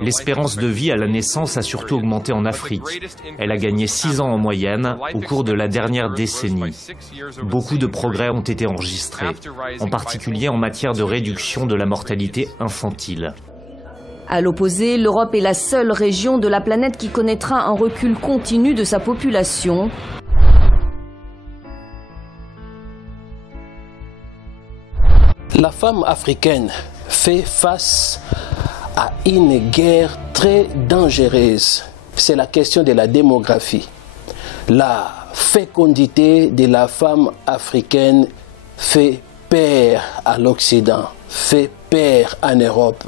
L'espérance de vie à la naissance a surtout augmenté en Afrique. Elle a gagné 6 ans en moyenne au cours de la dernière décennie. Beaucoup de progrès ont été enregistrés, en particulier en matière de réduction de la mortalité infantile. À l'opposé, l'Europe est la seule région de la planète qui connaîtra un recul continu de sa population. La femme africaine fait face à une guerre très dangereuse. C'est la question de la démographie. La fécondité de la femme africaine fait peur à l'Occident, fait peur en Europe.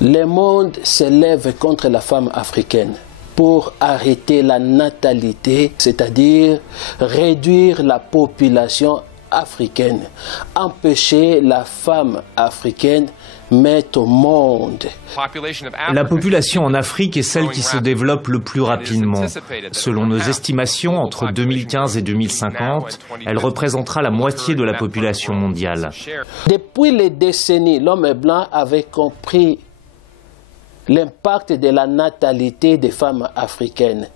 Le monde se lève contre la femme africaine pour arrêter la natalité, c'est-à-dire réduire la population africaine, empêcher la femme africaine mettre au monde. La population en Afrique est celle qui se développe le plus rapidement. Selon nos estimations, entre 2015 et 2050, elle représentera la moitié de la population mondiale. Depuis les décennies, l'homme blanc avait compris l'impact de la natalité des femmes africaines,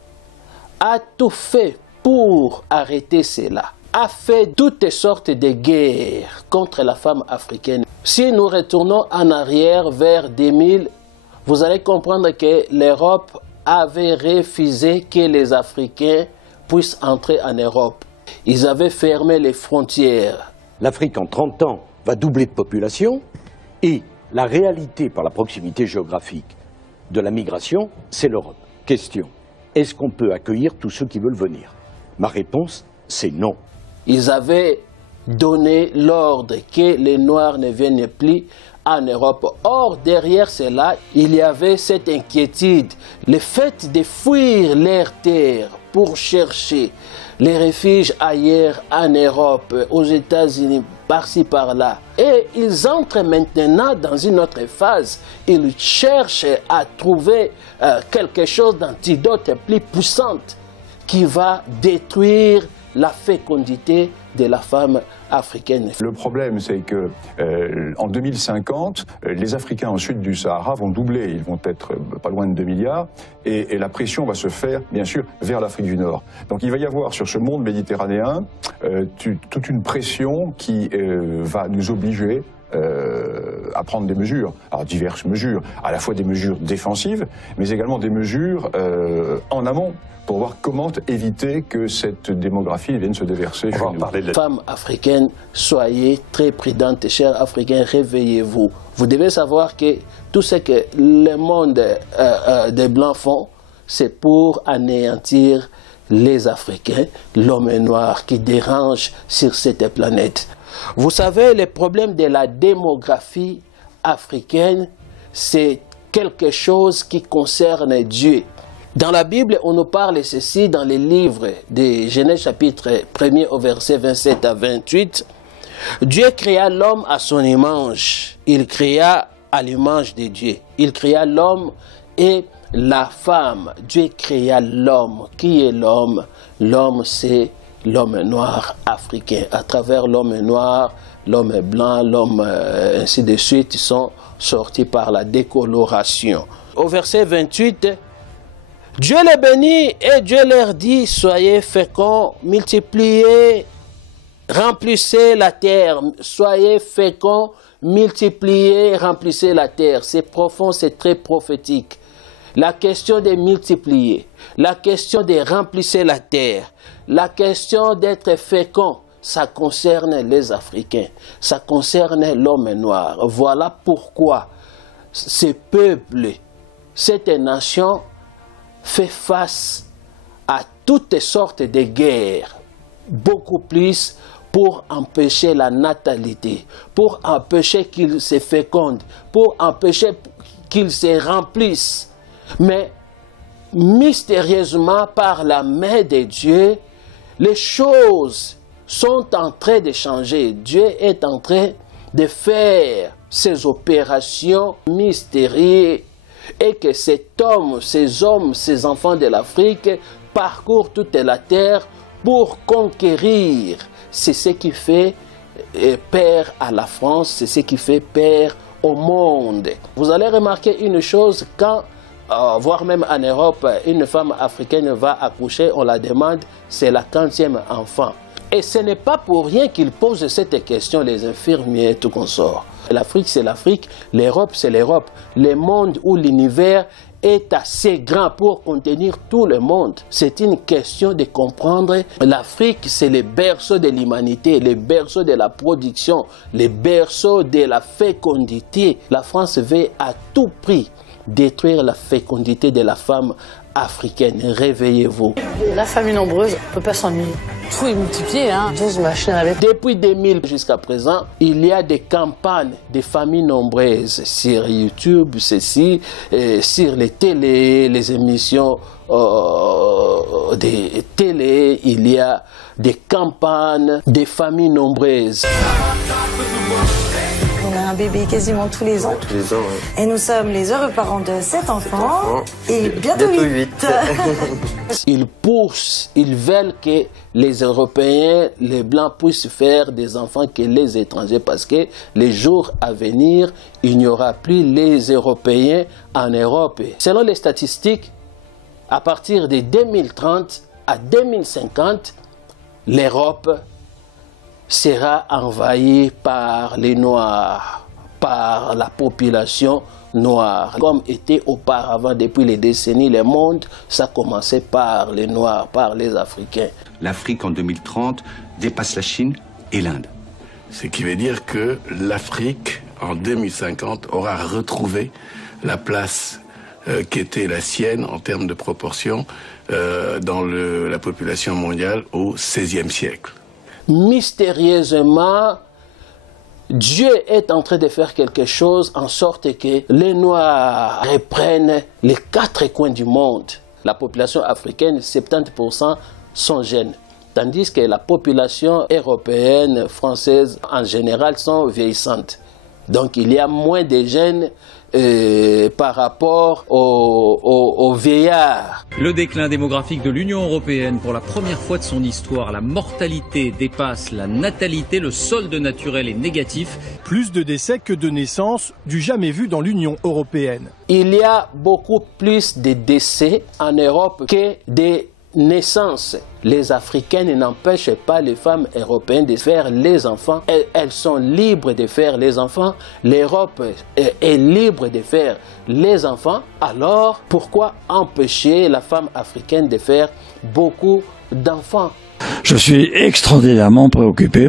a tout fait pour arrêter cela, a fait toutes sortes de guerres contre la femme africaine. Si nous retournons en arrière vers 2000, vous allez comprendre que l'Europe avait refusé que les Africains puissent entrer en Europe. Ils avaient fermé les frontières. L'Afrique en 30 ans va doubler de population et la réalité par la proximité géographique de la migration, c'est l'Europe. Question, est-ce qu'on peut accueillir tous ceux qui veulent venir? Ma réponse, c'est non. Ils avaient donné l'ordre que les Noirs ne viennent plus en Europe. Or, derrière cela, il y avait cette inquiétude, le fait de fuir leur terre pour chercher les refuges ailleurs en Europe, aux États-Unis, par-ci, par-là. Et ils entrent maintenant dans une autre phase. Ils cherchent à trouver quelque chose d'antidote plus puissante qui va détruire la fécondité de la femme africaine. Le problème, c'est que en 2050, les Africains au sud du Sahara vont doubler. Ils vont être pas loin de 2 milliards. Et la pression va se faire, bien sûr, vers l'Afrique du Nord. Donc il va y avoir sur ce monde méditerranéen toute une pression qui va nous obliger à prendre des mesures, alors diverses mesures, à la fois des mesures défensives, mais également des mesures en amont, pour voir comment éviter que cette démographie vienne se déverser chez nous. Femmes africaines, soyez très prudentes, chers Africains, réveillez-vous. Vous devez savoir que tout ce que le monde des Blancs font, c'est pour anéantir les Africains, l'homme noir qui dérange sur cette planète. Vous savez, le problème de la démographie africaine, c'est quelque chose qui concerne Dieu. Dans la Bible, on nous parle ceci dans les livres de Genèse chapitre 1er au verset 27 à 28. Dieu créa l'homme à son image. Il créa à l'image de Dieu. Il créa l'homme et la femme. Dieu créa l'homme. Qui est l'homme? L'homme, c'est l'homme noir africain. À travers l'homme noir, l'homme blanc, l'homme ainsi de suite, ils sont sortis par la décoloration. Au verset 28, Dieu les bénit et Dieu leur dit, soyez féconds, multipliez, remplissez la terre. Soyez féconds, multipliez, remplissez la terre. C'est profond, c'est très prophétique. La question de multiplier, la question de remplissez la terre, la question d'être fécond, ça concerne les Africains, ça concerne l'homme noir. Voilà pourquoi ce peuple, cette nation, fait face à toutes sortes de guerres, beaucoup plus pour empêcher la natalité, pour empêcher qu'ils se fécondent, pour empêcher qu'ils se remplissent. Mais mystérieusement, par la main de Dieu, les choses sont en train de changer. Dieu est en train de faire ces opérations mystérieuses et que cet homme, ces hommes, ces enfants de l'Afrique parcourent toute la terre pour conquérir. C'est ce qui fait peur à la France, c'est ce qui fait peur au monde. Vous allez remarquer une chose, quand, voire même en Europe, une femme africaine va accoucher, on la demande, c'est la 40e enfant. Et ce n'est pas pour rien qu'ils posent cette question, les infirmiers et tout consort. L'Afrique, c'est l'Afrique, l'Europe, c'est l'Europe. Le monde ou l'univers est assez grand pour contenir tout le monde. C'est une question de comprendre. L'Afrique, c'est le berceau de l'humanité, le berceau de la production, le berceau de la fécondité. La France veut à tout prix détruire la fécondité de la femme africaine. Réveillez-vous. La famille nombreuse, on ne peut pas s'ennuyer. Tout est multiplié, hein. 12 machines à laver. Depuis 2000 jusqu'à présent, il y a des campagnes de familles nombreuses sur YouTube, ceci, sur les télés, les émissions de télé, il y a des campagnes de familles nombreuses. On a un bébé quasiment tous les ans. Tous les ans, oui. Et nous sommes les heureux parents de 7 enfants et bientôt 8. Ils poussent, ils veulent que les Européens, les Blancs puissent faire des enfants que les étrangers, parce que les jours à venir, il n'y aura plus les Européens en Europe. Selon les statistiques, à partir de 2030 à 2050, l'Europe sera envahie par les Noirs, par la population noire. Comme était auparavant, depuis les décennies, le monde, ça commençait par les Noirs, par les Africains. L'Afrique en 2030 dépasse la Chine et l'Inde. Ce qui veut dire que l'Afrique, en 2050, aura retrouvé la place qui était la sienne en termes de proportion dans la population mondiale au XVIe siècle. Mystérieusement, Dieu est en train de faire quelque chose en sorte que les Noirs reprennent les 4 coins du monde. La population africaine, 70% sont jeunes, tandis que la population européenne, française en général, sont vieillissantes. Donc il y a moins de jeunes par rapport aux vieillards. Le déclin démographique de l'Union européenne, pour la première fois de son histoire, la mortalité dépasse la natalité, le solde naturel est négatif. Plus de décès que de naissances, du jamais vu dans l'Union européenne. Il y a beaucoup plus de décès en Europe que de naissances. Les Africaines n'empêchent pas les femmes européennes de faire les enfants. Elles sont libres de faire les enfants. L'Europe est libre de faire les enfants. Alors, pourquoi empêcher la femme africaine de faire beaucoup d'enfants? Je suis extraordinairement préoccupé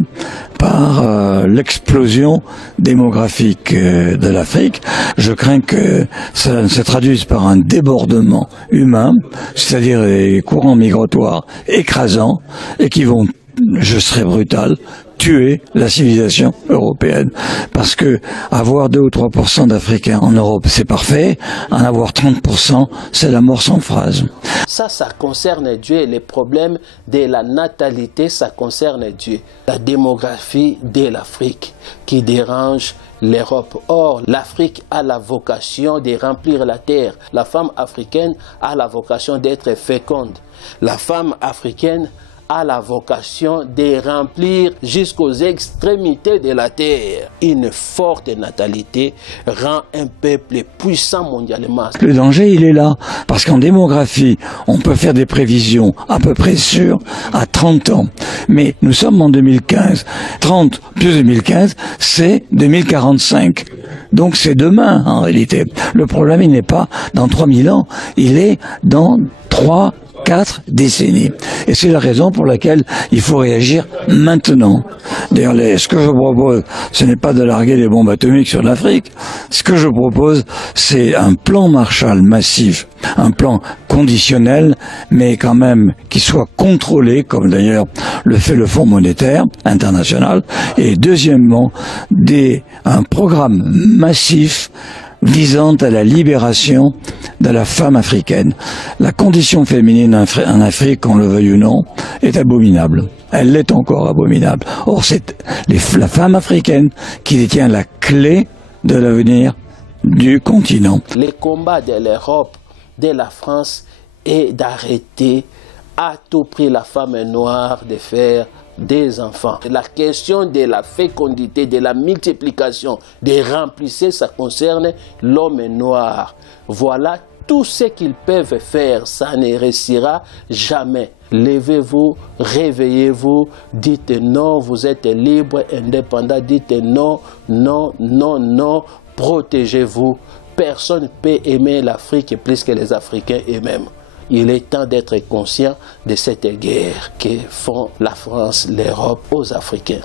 par l'explosion démographique de l'Afrique. Je crains que ça se traduise par un débordement humain, c'est-à-dire des courants migratoires écrasants et qui vont, je serai brutal, tuer la civilisation européenne. Parce que avoir 2 ou 3% d'Africains en Europe, c'est parfait. En avoir 30%, c'est la mort sans phrase. Ça concerne Dieu. Les problèmes de la natalité, ça concerne Dieu. La démographie de l'Afrique qui dérange l'Europe. Or, l'Afrique a la vocation de remplir la terre. La femme africaine a la vocation d'être féconde. La femme africaine a la vocation de remplir jusqu'aux extrémités de la terre. Une forte natalité rend un peuple puissant mondialement. Le danger, il est là, parce qu'en démographie, on peut faire des prévisions à peu près sûres à 30 ans. Mais nous sommes en 2015. 30 plus 2015, c'est 2045. Donc c'est demain, en réalité. Le problème, il n'est pas dans 3000 ans, il est dans 4 décennies. Et c'est la raison pour laquelle il faut réagir maintenant. D'ailleurs, ce que je propose, ce n'est pas de larguer des bombes atomiques sur l'Afrique. Ce que je propose, c'est un plan Marshall massif, un plan conditionnel, mais quand même qui soit contrôlé, comme d'ailleurs le fait le Fonds monétaire international. Et deuxièmement, un programme massif visant à la libération de la femme africaine. La condition féminine en Afrique, qu'on le veuille ou non, est abominable. Elle l'est encore abominable. Or, c'est la femme africaine qui détient la clé de l'avenir du continent. Le combat de l'Europe, de la France, est d'arrêter à tout prix la femme noire de faire des enfants. La question de la fécondité, de la multiplication, de remplissez, ça concerne l'homme noir. Voilà tout ce qu'ils peuvent faire, ça ne réussira jamais. Levez-vous, réveillez-vous, dites non, vous êtes libre, indépendant, dites non, non, non, non, protégez-vous. Personne ne peut aimer l'Afrique plus que les Africains eux-mêmes. Il est temps d'être conscient de cette guerre que font la France, l'Europe aux Africains.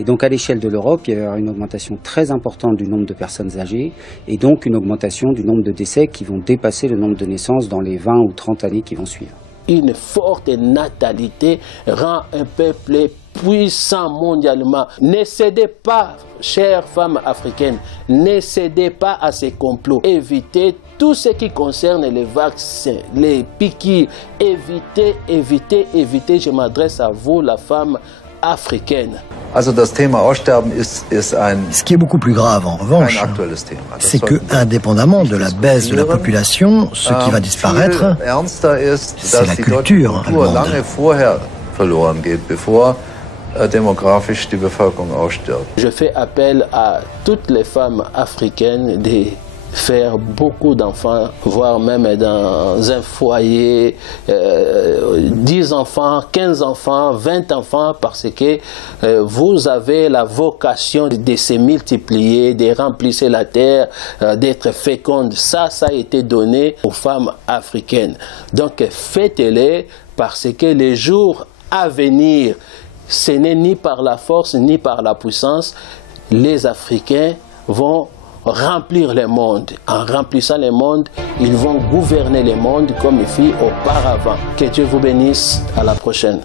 Et donc à l'échelle de l'Europe, il y a une augmentation très importante du nombre de personnes âgées et donc une augmentation du nombre de décès qui vont dépasser le nombre de naissances dans les 20 ou 30 années qui vont suivre. Une forte natalité rend un peuple puissant mondialement. Ne cédez pas, chères femmes africaines, ne cédez pas à ces complots. Évitez tout ce qui concerne les vaccins, les piqûres. Évitez, évitez, évitez. Je m'adresse à vous, la femme africaine. Ce qui est beaucoup plus grave, en revanche, c'est que, indépendamment de la baisse de la population, ce qui va disparaître, c'est la culture allemande. Je fais appel à toutes les femmes africaines de faire beaucoup d'enfants, voire même dans un foyer, 10 enfants, 15 enfants, 20 enfants, parce que vous avez la vocation de se multiplier, de remplir la terre, d'être féconde. Ça a été donné aux femmes africaines. Donc faites-les, parce que les jours à venir, ce n'est ni par la force ni par la puissance, les Africains vont remplir le monde. En remplissant le monde, ils vont gouverner le monde comme il fit auparavant. Que Dieu vous bénisse. À la prochaine.